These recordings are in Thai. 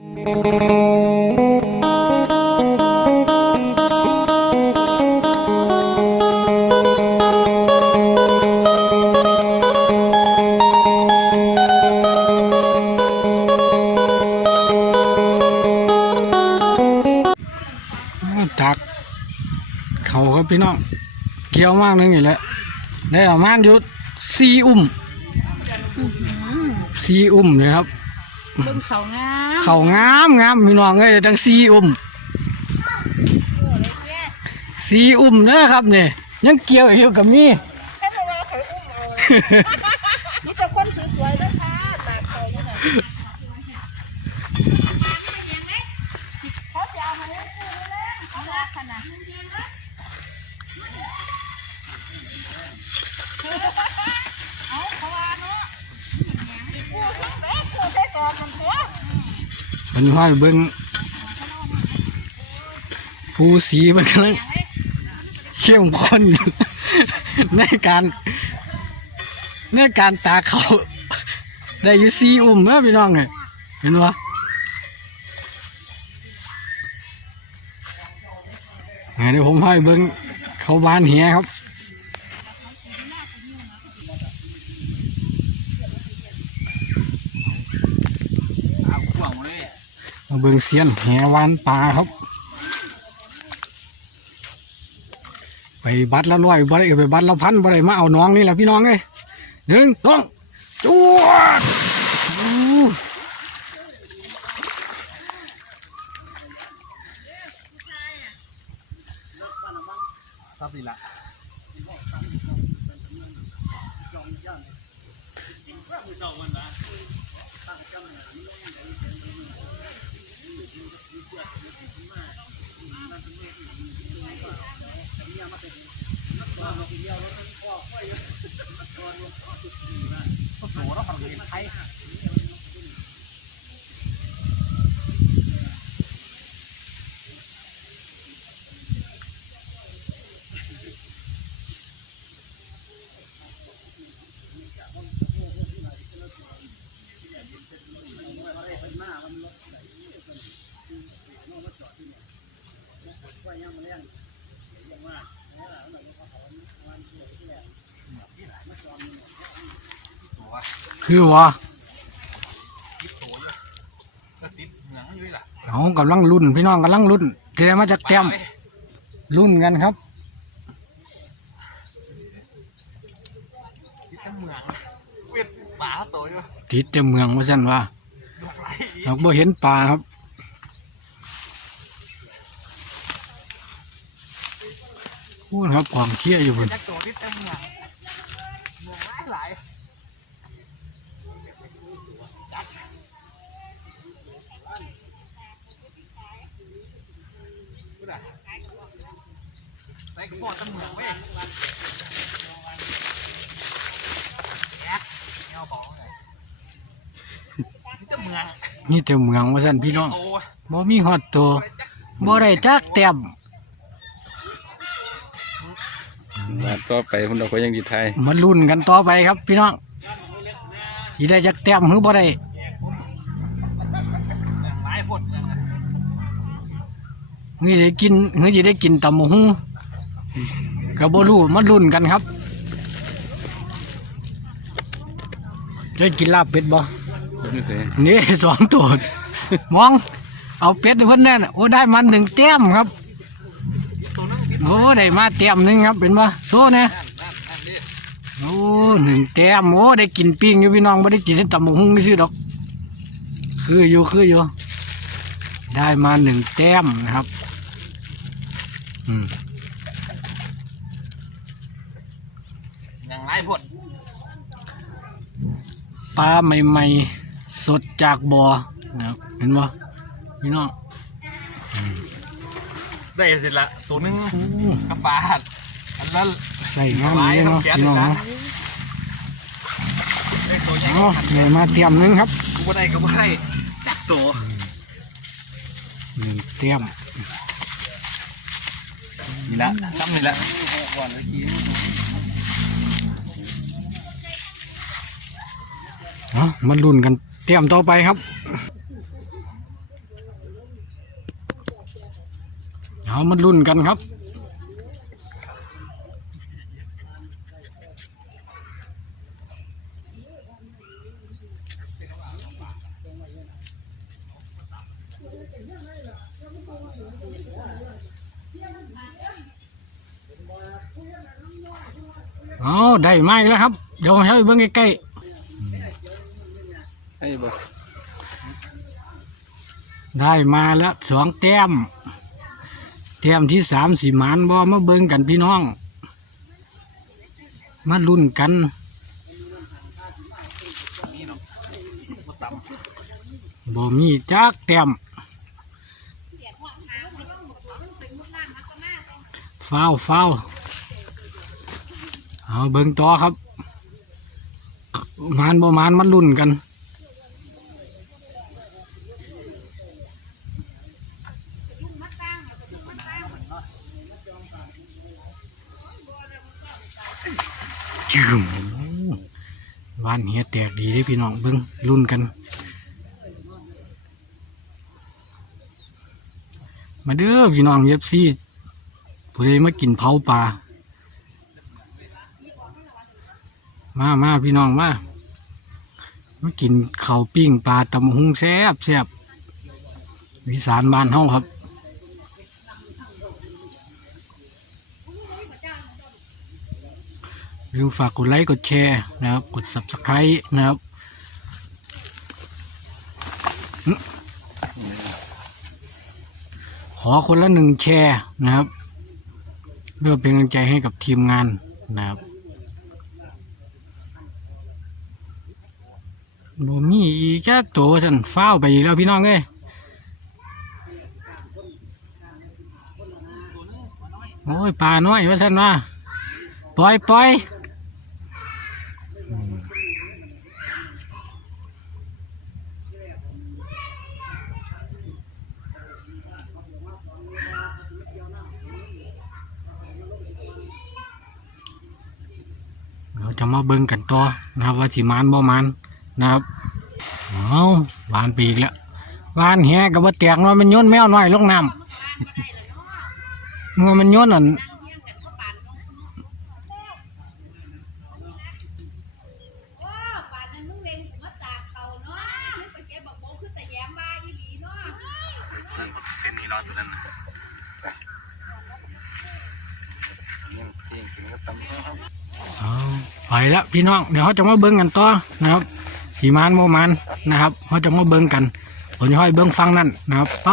จากเขาครับพี่น้องเกี่ยวมากนึงนี่แหละได้ประมาณอยู่สี่อุ้มสี่อุ้มเลยครับ เบิ่งเขางามเขางามงามพี่น้องเอ้ยทั้งสี่อุ้มสี่อุ้มนะครับเนี่ยยังเกี่ยวอยู่กับมีนี่แต่คนสวยๆเลยค่ะตากเขาอยู่ไหนเขาจะเอามาเล่นคู่เล่นเขารักขนาดเอาเขาว่าเนาะคู่ทั้งแม่คู่ใช้กอนมันตัว มันห้อยเบิ้งภูสีมันกำลังเข้มข้นอยู่ในการในการตาเขาได้อยู่สี่อุ้มนะพี่น้องไงเห็นปะอ่าเดี๋ยวผมให้เบิ้งเขาบานเหียครับ มาเบิ่งเสียนแหวานปลาครับ ไปบัดละร้อยบ่ได้ไปบัดละพันบ่ได้มาเอาน้องนี่แหละพี่น้องเอ้ยหนึ่งสองจวด อู้ คือวะเขากำลังรุ่นพี่น้องกำลังรุ่นเทมาจากแกมรุ่นกันครับปลาเขาโตอยู่ติดเต็มเมืองว่าสั่นว่าเราบ่เห็นปลาครับพูดครับความเคี้ยอยู่บนหลายหลายพูดอะใส่กระ บอกเต็มเมืองเว้ยแอ๊กเอาบอกเลยที่เต็มเมืองนี่เต็มเมืองว่าสั่นพี่น้องโอ้ยบ่มีฮอดตัวบ่ได้จักเต็มมาต่อไปพวกเราก็ยังดีไทยมาลุ้นกันต่อไปครับ พี่น้องสิได้จักเต็มหรือบ่ได้เมืองหลายพดเมืองอะนี่ได้กินหรือสิได้กินตำบักหุ่ง ก็บ่รู้มาลุ้นกันครับได้กินลาบเป็ดบ่นี่สินี่สองตัวมอง เอาเป็ดให้เพิ่นแน่น่ะโอ้ได้มาหนึ่งแต้มครับตัวนึงติดโอ้ได้มาแต้มหนึงครับเป็นบ่โซ่เนี่ยนั่นนั่นนั่นดิโอ้หนึ่งแต้มโอ้ได้กินปิ้งอยู่พี่น้องไม่ได้กินแต่ตำบักหุ่งซื้อดอก คืออยู่คืออยู่ได้มาหนึ่งแต้มนะครับ อืม ยังหลายพด ปลาใหม่ๆ สดจากบ่อนะครับเห็นบ่พี่น้องได้สิละตัวหนึงโอ้กระปาดอันนั้น ใส่งามเลยเนาะพี่น้องเนาะได้ตัวใหญ่อ๋อได้มาเตรียมหนึงครับกูบ่ได้ก็บ่ได้จักตัวหนึ่งเตรียม นี่ละจำนี่ละเเอามาลุ้นกันเตรียมต่อไปครับ เอามาลุ้นกันครับอ๋อได้ไม้แล้วครับ เดี๋ยวให้เบิ้งใกล้ บ่ได้มาแล้วสองแต้ม แต้มที่สามสีหมานบอมาเบิ่งกันพี่น้อง มาลุ้นกันบ่มีจักแต้มฟ้าวฟ้าวเอาเบิ่งต่อครับมานบ่มานมาลุ้นกัน จืมวานเฮียแตกดีเด้พี่น้องเบิ้งรุ่นกัน มาเด้อพี่น้องเย็บซี่ผู้ใดมากินเผาปลามามาพี่น้องมามากินข้าวปิ้งปลาตำหุงแซ่บแซ่บวิสานบ้านเฮาครับ ลืมฝากกดไลค์กดแชร์นะครับ กด subscribe นะครับขอคนละหนึ่งแชร์นะครับ เพื่อเป็นกำลังใจให้กับทีมงานนะครับโบมีอีกแค่ตัวสันฟ้าวไปอีกแล้วพี่น้องเอ้ยโอ้ยปลาน้อยว่าสันว่าปล่อยปล่อย เราจะมาเบิ่งกันต่อนะครับ ว่าสิมานบ่มานนะครับเอาวานไปอีกแล้ววานแหกับว่าแตกเนาะมันโยนแมวน้อยลงน้ำเมื่อมันโยนอัน โอ้ป่านนั้นมึงเล็งถึงมาตากเขาเนาะมึงไปเก็บบักโบกขึ้นแต่แย้มมาอีหลีเนาะ เส้นนี้รอตัวนั้นนะเลี้ยงเลี้ยงกินก็ตำครับ เอาไปแล้ว พี่น้องเดี๋ยวเขาจะมาเบิ้งกันต่อนะครับสีมานโมมันนะครับเขาจะมาเบิ้งกันผมจะให้เบิ้งฟังนั่นนะครับไป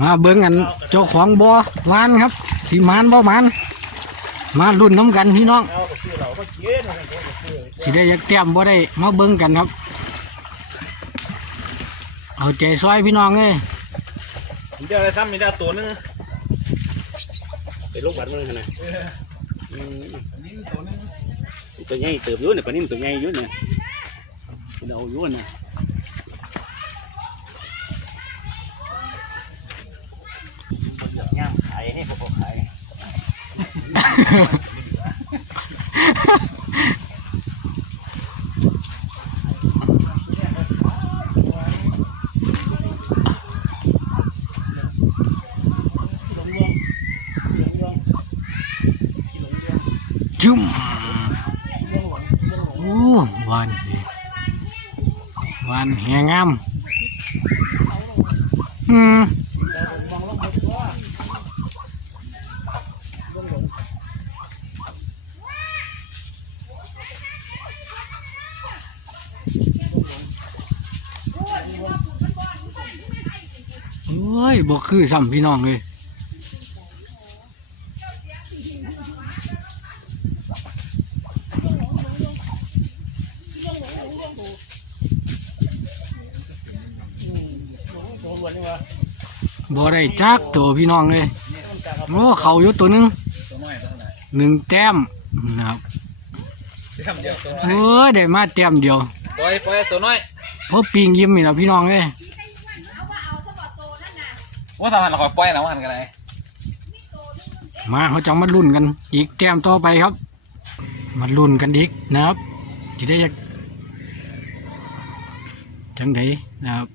มาเบิ้งกันเจ้าของบ่อวานครับสีมานบ่มันมารุ่นน้ำกันพี่น้องสิได้ยักแต้มบ่ได้มาเบิ้งกันครับ เอาใจซอยพี่น้องเอ้ยมีเดียวอะไรซ้ำมีเดียวตัวนึงไปลูกบัตรมึงขนะ ตัวใหญ่เติบอยู่เนี่ยปลานิ่มตัวใหญ่อยู่เนี่ยเดาอยู่นะย่างขายให้พวกขาย จุ่มโอ้วานนี่วานแหงามอืม โอ้ยบ่คือซ้ำพี่น้องเลยบ่ได้จักตัวพี่น้องเลยโอ้เขาอยู่ตัวหนึงตัวน้อยตัวน้อยหนึ่งแต้มนะครับเดียวเดียวตัวน้อยโอ้ยได้มาแต้มเดียวปล่อยปล่อยตัวน้อยเพราะปิงยิ้มนี่แหละพี่น้องเลย ว่าสามารถเราขอปล่อยนะว่าหันกันเลยมาเขาจังมาลุ่นกันอีกแต้มต่อไปครับ มาลุ่นกันอีกนะครับที่ได้จากจังไดนะครับ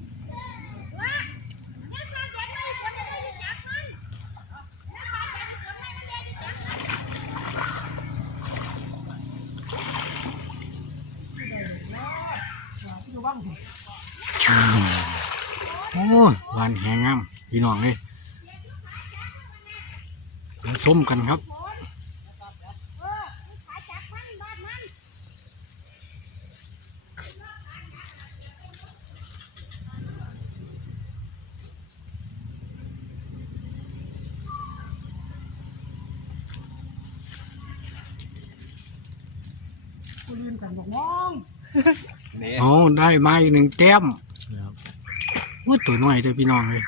โอ้ยวานแหงงาม พี่น้องเลยมาส้มกันครับขายจากมันบ้านมันนี่โอ้ได้มาอีกหนึ่งแต้มนะครับว่าตัวน้อยเด้อพี่น้องเลย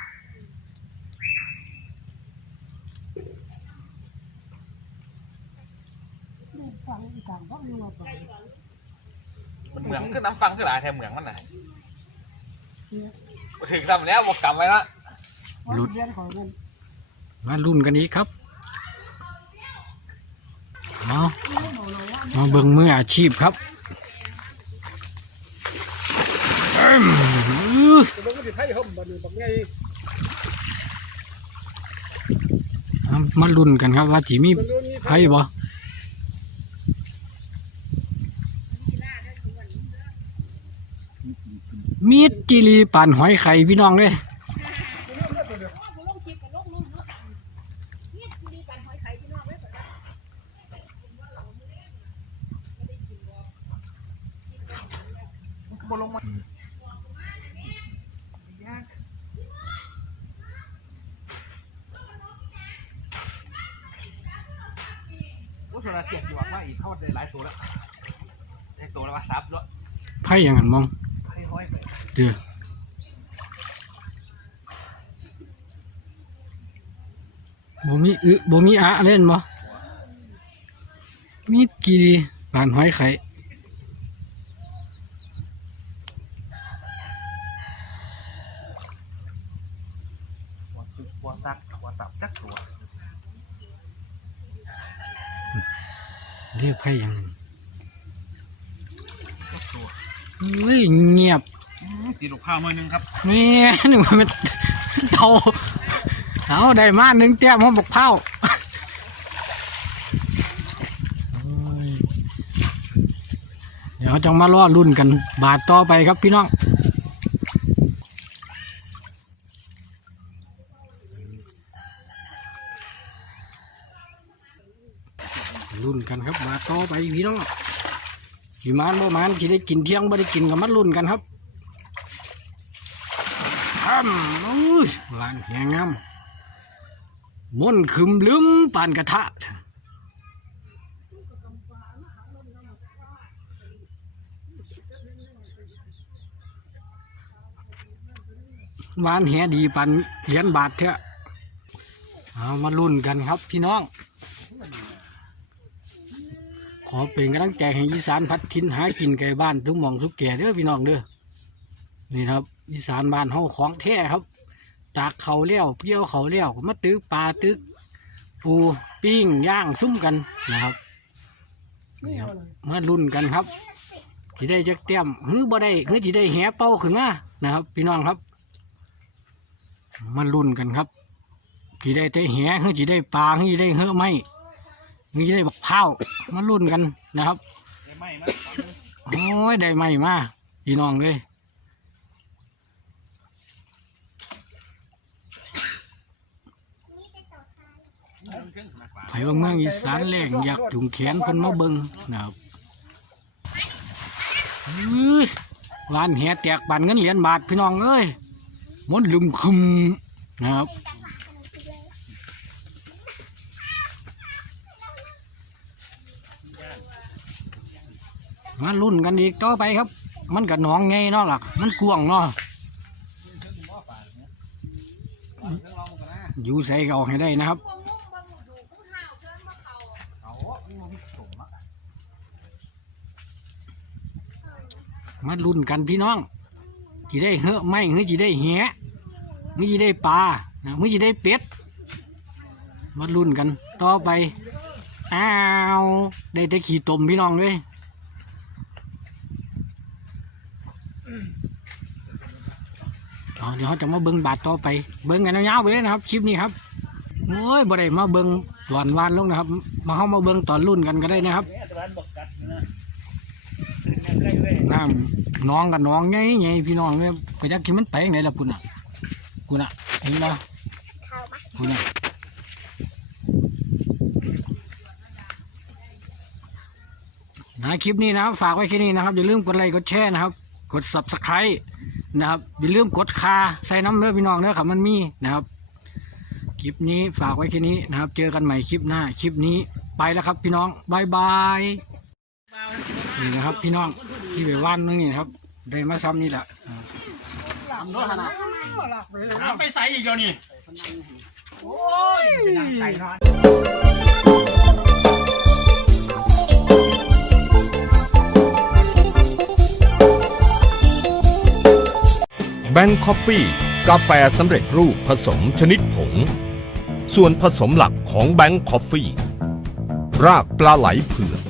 มันเหมืองขึ้นน้ำ ฟังขึ้นหลายแถมเหมืองมันน่ะมาถึงทำแล้วบอกกลับไว้ละลุ้นมาลุ้นกันอีกครับเอามาเบิ่งมืออาชีพครับอืมอื้อเอามาลุ้นกันครับว่าจีมีไพ่บ่ มีดจิรีปั่นหอยไข่พี่น้องเลยโอ้กูลงคลิปกับลงลงเนาะนี่มีการหอยไข่พี่น้องไว้ก่อนนะมาลงมาโอ้โหเสียงอยู่ว่าอีกเข้าได้หลายตัวแล้วได้ตัวแล้วว่าซับด้วยไพ่อย่างนั้นมองให้ห้อยไปเดือบ่มีอึบ่มีอะเล่นบ่มีกีดีปานหอยไข่หัวตึกหัวตักหัวตับจักตัวเรียกไพ่อย่างนั้นจักตัวเฮ้ยเงียบ จีลูกข้าวมือนึงครับแม่นึกว่ามันเท่าเอาได้มาหนึ่งแต้มห้องบกเผาเดี๋ยวจังมาล่อรุ่นกัน บาทต่อไปครับพี่น้องรุ่นกันครับ บาทต่อไปพี่น้องสีมานบ่มานที่ได้กินเที่ยงบ่ได้กินก็มารุ่นกันครับ อ้ำ อุ้ยหวานแหงงามมนต์คึมลืมปานกระทะหวานแหดีปันเหรียญบาทเถอะเอามาลุ้นกันครับพี่น้อง ขอเป็นกำลังใจให้อีสานพัดทิ้นหากินไก่บ้านทุกหมองทุกแก่เด้อพี่น้องเด้อนี่ครับอีสานบ้านเฮาของแท้ครับ จากเขาเลี้ยวเปี้ยวเขาเลี้ยวมาตึกปลาตึกปูปิ้งย่างซุ้มกันนะครับนี่ครับมาลุ้นกันครับที่ได้จักเตี้ยมฮือบ่ได้ฮือที่ได้แหเป้าขึ้นมานะครับ พี่น้องครับ มาลุ้นกันครับที่ได้แต่แหฮือที่ได้ปลาฮือที่ได้เหือไม้ฮือที่ได้บักเผามาลุ้นกันนะครับได้ไหมนะโอ้ยได้ไม้มาพี่น้องเลย ไผบางเมืองอีสานแรงอยากจุงแขนเพิ่นมาเบิ่งนะครับอื้านแหแตกปานเงินเหรียญบาทพี่น้องเอ้ยมันลืมคึมนะครับมาลุ้นกันอีกต่อไปครับ มันกับน้องไงเนาะล่ะมันกวงเนาะอยู่ใส่ก็เอาให้ได้นะครับ พวกงุ้มบางหมูดูกูห่าวเกินมาเขา เอาไม่มีสมอะ มาลุ้นกันพี่น้องจีได้เหอะไม่หรือจีได้แหะหรือจีได้ปลานะหรือจีได้เป็ด มาลุ้นกัน ต่อไป อ้าว ได้แต่ขี่ตมพี่น้องเลยเอาเดี๋ยวเขาจะมาเบิ้งบาทต่อไป เบิ้งกันยาวๆไปเลยนะครับคลิปนี้ครับโอ้ยบ่ได้มาเบิ้งตอนวานลงนะครับ มาเข้ามาเบิ้งตอนรุ่นกันก็ได้นะครับ น้ำน้องกับน้องไงไงพี่น้องเนี่ยไปจักกินมันไปยังไงล่ะปุ่นอะกูน่ะเห็นบ่เข้ามากูน่ะนะคลิปนี้นะครับฝากไว้แค่นี้นะครับอย่าลืมกดไลค์กดแชร์นะครับ กด subscribe นะครับอย่าลืมกดคาใส่น้ำเด้อพี่น้องเด้อครับมันมีนะครับ คลิปนี้ฝากไว้แค่นี้นะครับ เจอกันใหม่คลิปหน้าคลิปนี้ไปแล้วครับพี่น้องบายบาย นี่นะครับ พี่น้องที่ไปว่านนึงนี่นะครับ ได้มาซ้ำนี่แหละไปใส่อีกเดี๋ยวนี้แบงคอฟฟี่กาแฟสำเร็จรูปผสมชนิดผง ส่วนผสมหลักของแบงคอฟฟี่ รากปลาไหลเผือก